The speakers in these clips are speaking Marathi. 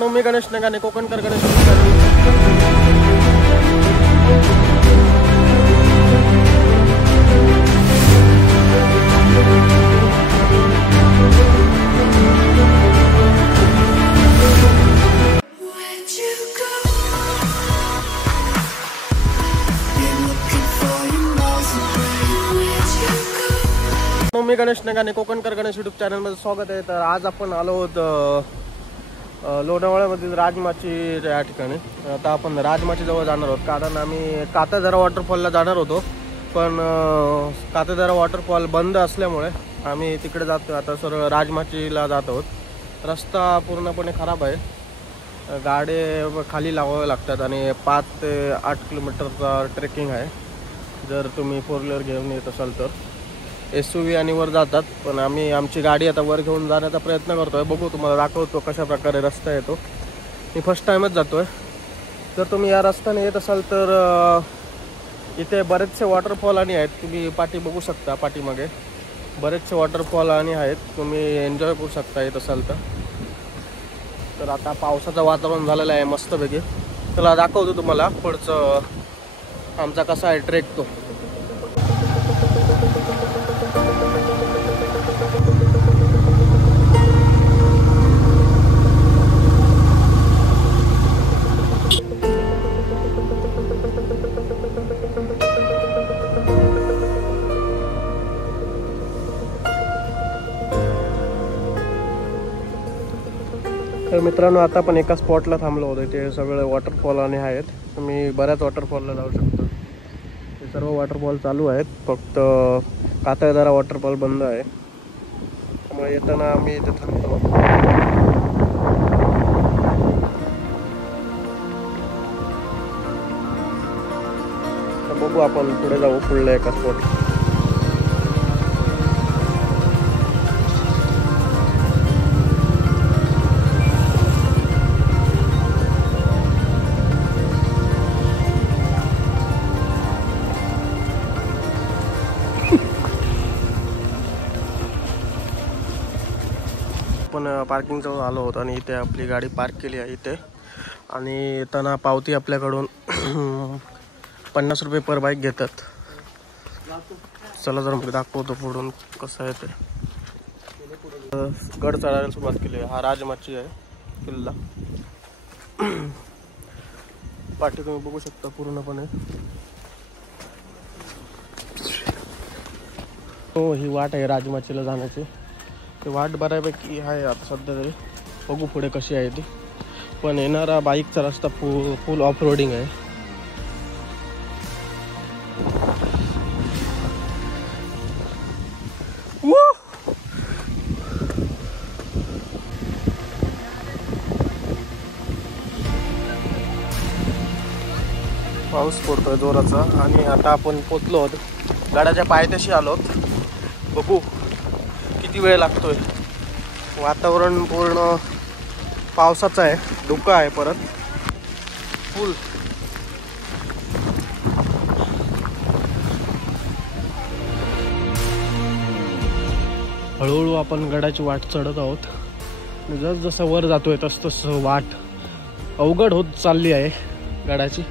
मी गणेश नगाने कोकणकर गणेश मी गणेश नगाने कोकणकर गणेश यूट्यूब चॅनलमध्ये स्वागत आहे। तर आज आपण आलो आहोत लोणावळ्यामधील राजमाची या ठिकाणी। आता आपण राजमाची जवळ जाणार आहोत कारण आम्ही कातादरा वॉटरफॉलला जाणार होतो, पण कातादरा वॉटरफॉल बंद असल्यामुळे आम्ही तिकडे जातो। आता सर राजमाचीला जात आहोत। रस्ता पूर्णपणे खराब आहे, गाड्या खाली लावाव्या लागतात आणि 5 ते 8 किलोमीटरचा ट्रेकिंग आहे। जर तुम्ही 4 व्हीलर घेऊन येत असाल तर SUV आणि वर जातात, पण आम्ही आमची गाडी आता वर घेऊन जाण्याचा प्रयत्न करतोय। बघू, तुम्हाला दाखवतो कशा प्रकारे रस्ता येतो। मी फर्स्ट टाइमच जातोय। जर तुम्ही या रस्त्याने येत असाल तर इथे बरेचसे वॉटरफॉल आणि आहेत, तुम्ही पाठी बघू शकता। पाठीमागे बरेचसे वॉटरफॉल आणि आहेत, तुम्ही एन्जॉय करू शकता येत असाल तर। आता पावसाचं वातावरण झालेलं आहे मस्तपैकी। चला दाखवतो तुम्हाला पुढचं आमचा कसा आहे ट्रेक तो। तर मित्रांनो, आता आपण एका स्पॉटला थांबलो होतो। ते सगळे वॉटरफॉल आणि आहेत, तुम्ही बऱ्याच वॉटरफॉलला जाऊ शकता। ते सर्व वॉटरफॉल चालू आहेत, फक्त कातादरा वॉटरफॉल बंद आहे। त्यामुळे येताना आम्ही इथे थांबतो। तर बघू, आपण पुढे जाऊ पुढल्या एका स्पॉट। आपण पार्किंग जवळ आलो होतो आणि इथे आपली गाडी पार्क केली आहे इथे। आणि येताना पावती आपल्याकडून 50 रुपये पर बाईक घेतात। चला जर मग दाखवतो पुढून कसं आहे ते। गड चढायला सुरुवात केली आहे। हा राजमाची आहे किल्ला। पाठी तुम्ही बघू शकता पूर्णपणे। हो, ही वाट आहे राजमाचीला जाण्याची। ते वाट बऱ्यापैकी आहे आता सध्या तरी, बघू पुढे कशी आहे ती। पण येणारा बाईकचा रस्ता फुल ऑफ रोडिंग आहे। पाऊस पडतोय जोराचा आणि आता आपण पोचलो आहोत, गडाच्या पायथ्याशी आलोत। बघू किती वेळ लागतोय। वातावरण पूर्ण पावसाचं आहे, धुकं आहे परत फुल। हळूहळू आपण गडाची वाट चढत आहोत। जस जसं वर जातोय तस तसं वाट अवघड होत चालली आहे गडाची।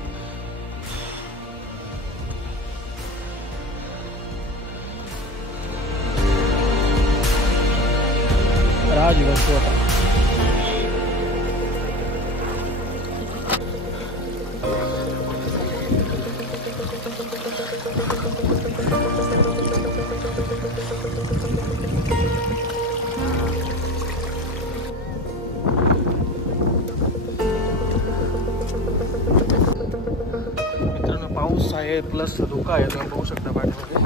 मित्रांनो, पाऊस आहे प्लस धोका आहे, तुम्ही बघू शकता पाठीमध्ये।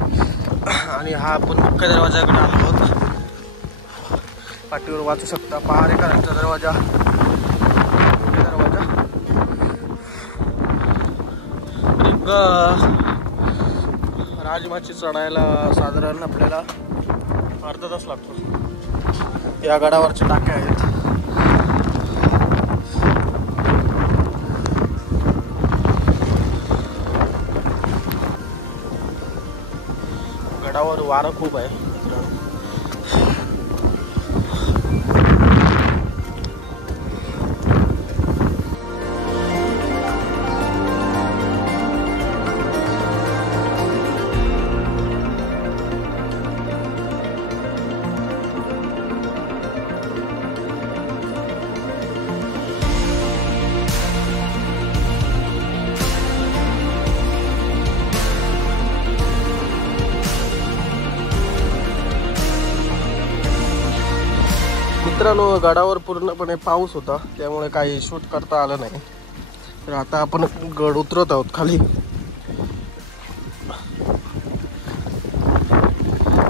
आणि हा आपण मुख्य दरवाजाकडे आलो आहोत। पाठीवर वाचू शकता पहारेकरांचा दरवाजा, मुख्य दरवाजा। राजमाची चढायला साधारण आपल्याला अर्धा तास लागतो। या गडावरच्या टाक्या आहेत। गडावर वारं खूप आहे। मित्रांनो गडावर पूर्णपणे पाऊस होता, त्यामुळे काही शूट करता आलं नाही. तर आता आपण गड उतरत आहोत खाली.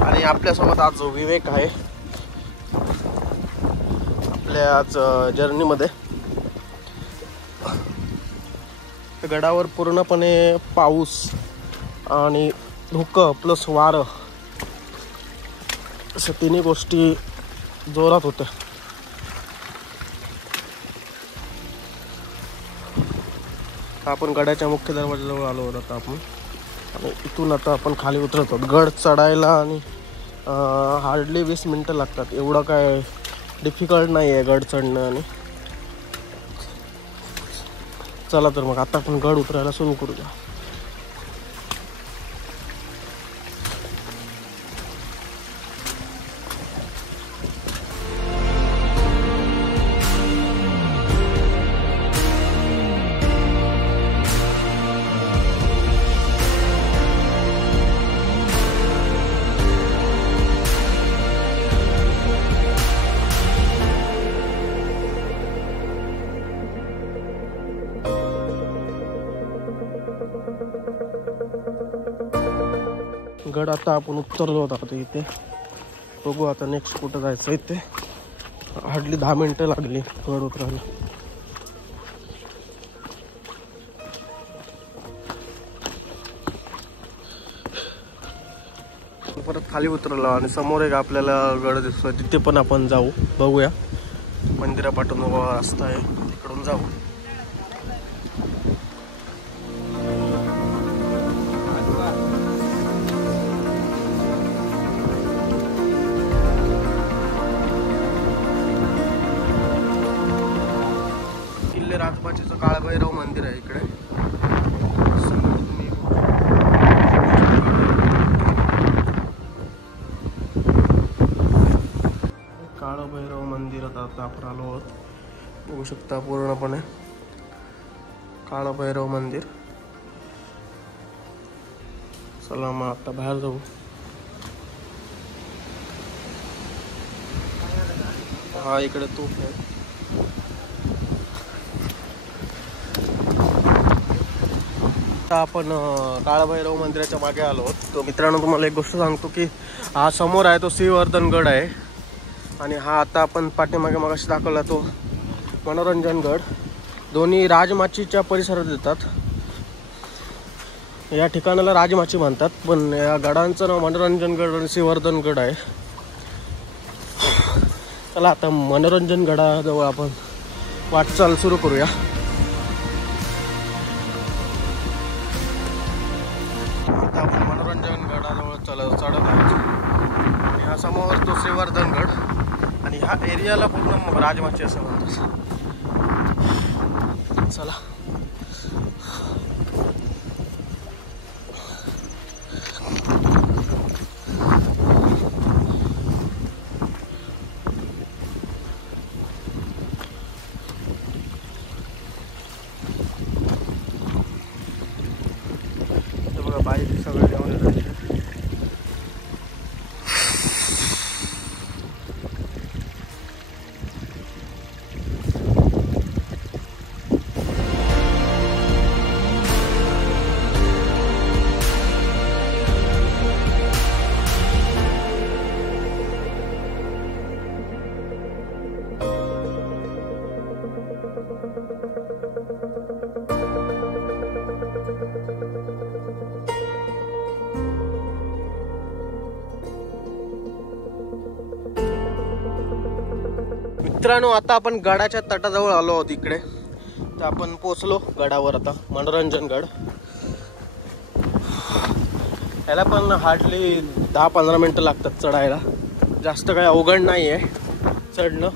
आणि आपल्यासोबत आज विवेक आहे आपल्या आज जर्नीमध्ये. गडावर पूर्णपणे पाऊस आणि धुकं प्लस वारं अशा तिन्ही गोष्टी जोरात होत्या. आपण गडाच्या मुख्य दरवाजाजवळ आलो होतो आता आपण, आणि इथून आता आपण खाली उतरत आहोत. गड चढायला आणि हार्डली 20 मिनटं लागतात. एवढं काय डिफिकल्ट नाही आहे गड चढणं. आणि चला तर मग आता आपण गड उतरायला सुरू करूया. गड आता आपण उतरलो होतो इथे. बघू आता नेक्स्ट कुठं जायचं. इथे हार्डली 10 मिनटं लागली गड उतरायला. परत खाली उतरलो आणि समोर एक आपल्याला गड दिसतोय, तिथे पण आपण जाऊ, बघूया. मंदिरापासून रस्ता आहे, तिकडून जाऊ. राजमाचीचं काळभैरव मंदिर आहे इकडे. काळभैरव मंदिरात आता आपण आलो आहोत. बघू शकता पूर्णपणे काळभैरव मंदिर. चला मग आता बाहेर जाऊ. हा इकडे तूप आहे. आपण काळभैरव मंदिराच्या मागे आलो आहोत. तो मित्रांनो तुम्हाला एक गोष्ट सांगतो की हा समोर आहे तो श्रीवर्धनगड आहे, आणि हा आता आपण पाठीमागे मगाशी दाखवला तो मनोरंजनगड. दोन्ही राजमाचीच्या परिसरात येतात. या ठिकाणाला राजमाची म्हणतात, पण या गडांचं नाव मनोरंजनगड आणि श्रीवर्धनगड आहे. चला आता मनोरंजनगडाजवळ आपण वाटचाल सुरू करूया. चढत आहोत. आणि हा समोर तो श्रीवर्धनगड, आणि ह्या एरियाला पूर्ण राजमाची असं म्हणतात. चला हे बघा बाईक सगळे घेऊन येतात. मित्रांनो आता आपण गडाच्या तटाजवळ आलो आहोत इकडे. तर आपण पोचलो गडावर आता, मनोरंजनगड. याला पण हार्डली 10-15 मिनटं लागतात चढायला. जास्त काही अवघड नाही आहे चढणं.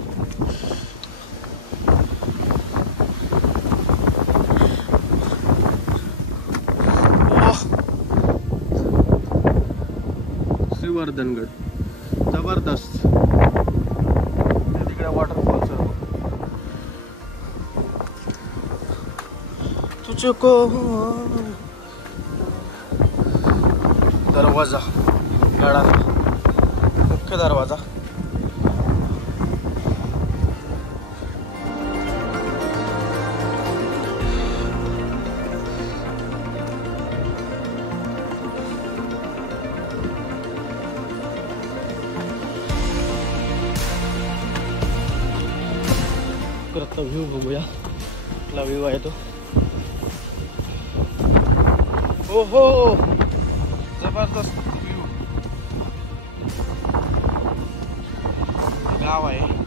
श्रीवर्धनगड जबरदस्त. तिकडे वॉटरफॉल सर्व. तुझको दरवाजा, गडाचा मुख्य दरवाजा. आता व्ह्यू बघूया कुठला व्ह्यू आहे तो. हो हो जबरदस्त व्ह्यू. गाव आहे.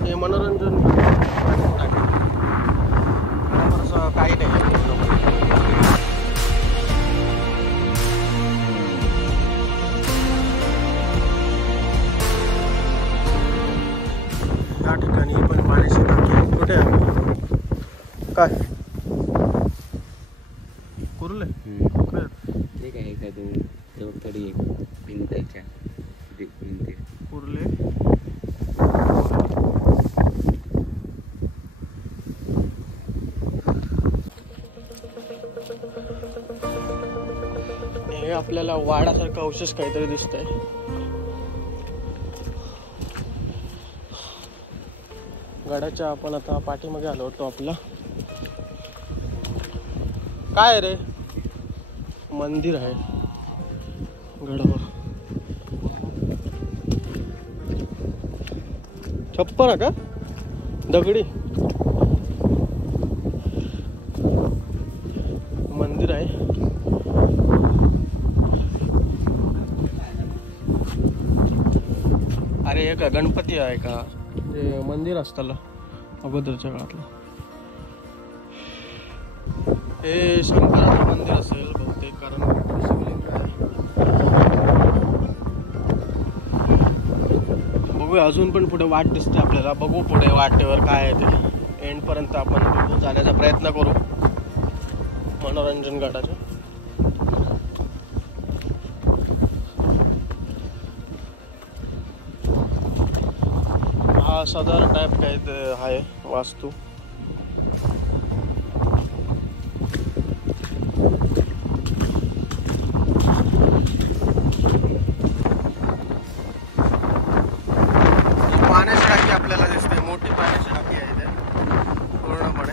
हे मनोरंजन असं काही नाही. या ठिकाणी पण पाण्याची टाकी आहे. कुठे आहे काय कुर्ले ठीक आहे का तू थोडी भिंतीच्या भिंती कुर्ले हे आपल्याला वाडासारखं अवशेष काहीतरी दिसतंय. गडाच्या आपण आता पाठीमागे आलो होतो. आपला काय रे मंदिर आहे गडावर. छप्पन का दगडी मंदिर आहे. अरे हे का गणपती आहे का ते मंदिर असताना अगोदरच्या काळातलं. हे शंकराचं मंदिर असेल बहुतेक कारण शिवलिंग आहे. बघूया अजून पण पुढे वाट दिसते आपल्याला. बघू पुढे वाटेवर काय आहे ते. एंड पर्यंत आपण जाण्याचा प्रयत्न करू मनोरंजन गडाच्या. हा सदर टाइप काय ते आहे वास्तू. पाण्याची टाकी आपल्याला दिसते. मोठी पाण्याची टाकी आहे इथे पूर्णपणे.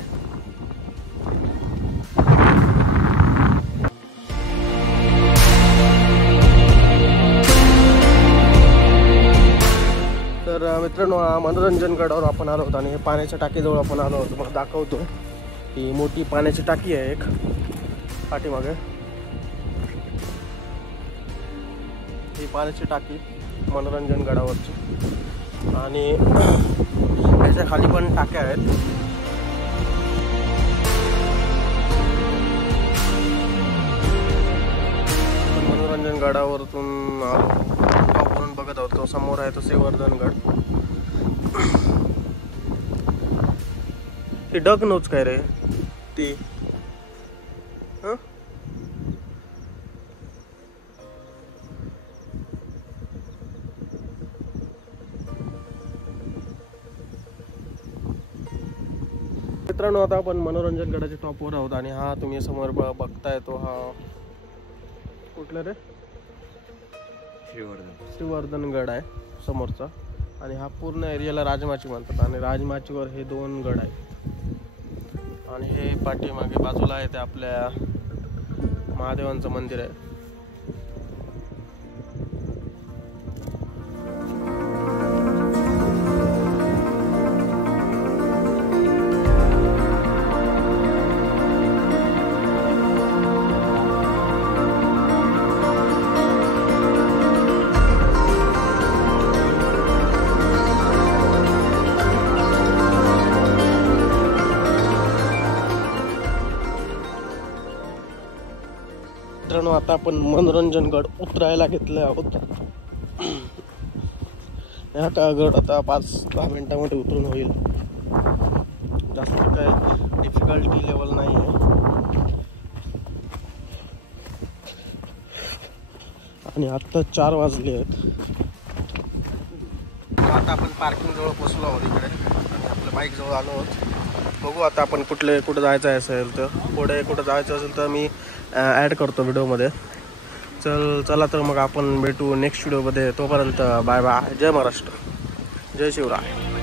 तर मित्रांनो मनोरंजन गडावर आपण आलो होतो आणि हे पाण्याच्या टाकीजवळ आपण आलो होतो. मग दाखवतो ही मोठी पाण्याची टाकी आहे एक पाठीमागे. ही पाण्याची टाकी मनोरंजन गडावरची आणि त्याच्या खाली पण टाक्या आहेत. मनोरंजन गडावरतून टॉपवरून बघत आहोत. तो समोर आहे तो श्रीवर्धनगड. ती डग नोच काय रे ती. मित्रांनो आता आपण मनोरंजन गडाच्या टॉपवर आहोत आणि हा तुम्ही समोर बघताय तो हा कुठला रे श्रीवर्धन गड आहे समोरचा. आणि हा पूर्ण एरियाला राजमाची म्हणतात आणि राजमाचीवर हे 2 गड आहेत. आणि हे पाठीमागे बाजूला आहे ते आपल्या महादेवांचं मंदिर आहे. मित्रांनो आता आपण मनोरंजन गड उतरायला घेतले आहोत. हा का गड आता 5-10 मिनिटांमध्ये उतरून होईल. जास्त काय डिफिकल्टी लेवल नाही आहे. आणि आता 4 वाजले आहेत. आता आपण पार्किंग जवळ पोहोचलो आहोत इकडे आणि आपल्या बाईक जवळ आलो आहोत. बघू आता आपण कुठं जायचं असेल तर पुढे कुठं जायचं असेल तर मी ॲड करतो व्हिडिओमध्ये. चला तर मग आपण भेटू नेक्स्ट व्हिडिओमध्ये. तोपर्यंत बाय बाय. जय महाराष्ट्र, जय शिवराय.